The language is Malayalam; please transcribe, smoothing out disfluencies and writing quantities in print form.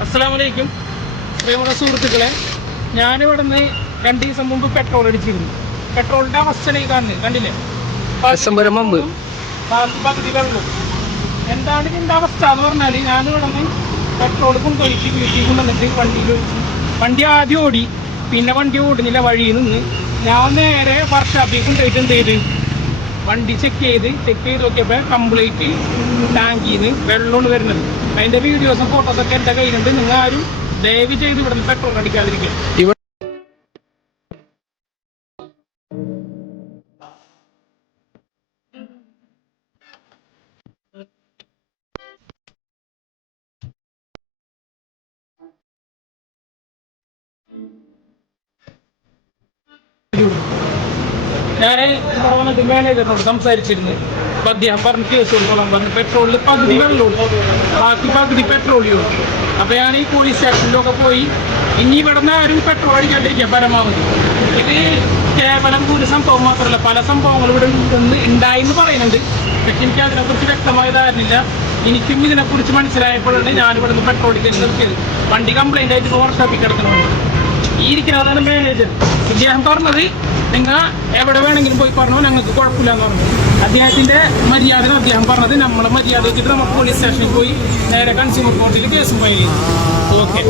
അസ്സലാമലൈക്കും പ്രിയമുള്ള സുഹൃത്തുക്കളെ, ഞാനിവിടെ നിന്ന് 2 ദിവസം മുമ്പ് പെട്രോൾ അടിച്ചിരുന്നു. പെട്രോളിന്റെ അവസ്ഥ കാണുന്നത് കണ്ടില്ലേ? പകുതി വെള്ളം. എന്താണ് ഇതിന്റെ അവസ്ഥ എന്ന് പറഞ്ഞാൽ, ഞാനിവിടെ നിന്ന് പെട്രോൾ കൊണ്ടുപോയിട്ട് വീട്ടിൽ കൊണ്ടുവന്നിട്ട് വണ്ടിയിൽ ഒഴിച്ചു. വണ്ടി ആദ്യം ഓടി, പിന്നെ വണ്ടി ഓടുന്നില്ല. വഴിയിൽ നിന്ന് ഞാൻ നേരെ വർക്ക്ഷോപ്പിൽ കൊണ്ടുപോയിട്ട് എന്ത് ചെയ്ത് വണ്ടി ചെക്ക് ചെയ്ത് നോക്കിയപ്പോൾ കംപ്ലീറ്റ് ടാങ്കിൽ നിന്ന് വെള്ളമാണ് വരുന്നത്. അതിന്റെ വീഡിയോസും ഫോട്ടോസൊക്കെ എൻ്റെ കയ്യിലുണ്ട്. നിങ്ങൾ ആരും ദയവ് ചെയ്ത് ഇവിടെ നിന്ന് പെട്രോൾ അടിക്കാതിരിക്കുക. ഞാൻ ഇവിടെ വന്നിട്ട് മാനേജറിനോട് സംസാരിച്ചിരുന്നു. അപ്പം അദ്ദേഹം പറഞ്ഞ് കേസ് കൊടുത്തോളാം പറഞ്ഞു. പെട്രോളിൽ പകുതി വെള്ളമുള്ളൂ, ബാക്കി പകുതി പെട്രോളിയും. അപ്പോൾ ഞാൻ ഈ പോലീസ് സ്റ്റേഷനിലൊക്കെ പോയി ഇനി ഇവിടെ നിന്ന് ആരും പെട്രോൾ അടിക്കാണ്ടിരിക്കുക പരമാവധി. ഇത് കേവലം ഒരു സംഭവം മാത്രമല്ല, പല സംഭവങ്ങളും ഇവിടെ ഉണ്ടായെന്ന് പറയുന്നുണ്ട്. പക്ഷെ എനിക്ക് അതിനെക്കുറിച്ച് വ്യക്തമായ ധാരണയില്ല. എനിക്കും ഇതിനെക്കുറിച്ച് മനസ്സിലായപ്പോഴാണ് ഞാനിവിടെ നിന്ന് പെട്രോൾ അടിക്കാൻ നിർത്തിയത്. വണ്ടി കംപ്ലൈൻ്റ് ആയിട്ട് വർക്ക്ഷോപ്പിൽ കിടക്കണമുണ്ട്. ഈ ഇരിക്കുന്നതാണ് മാനേജർ. ഇദ്ദേഹം പറഞ്ഞത് നിങ്ങൾ എവിടെ വേണമെങ്കിലും പോയി പറഞ്ഞോ, ഞങ്ങൾക്ക് കുഴപ്പമില്ല എന്ന് പറഞ്ഞു. അദ്ദേഹത്തിന്റെ മര്യാദ അദ്ദേഹം പറഞ്ഞത് നമ്മളെ മര്യാദ വെച്ചിട്ട് നമ്മൾ പോലീസ് സ്റ്റേഷനിൽ പോയി നേരെ കൺസ്യൂമർ കോർട്ടിൽ കേസും ഫയൽ ചെയ്തു. ഓക്കെ.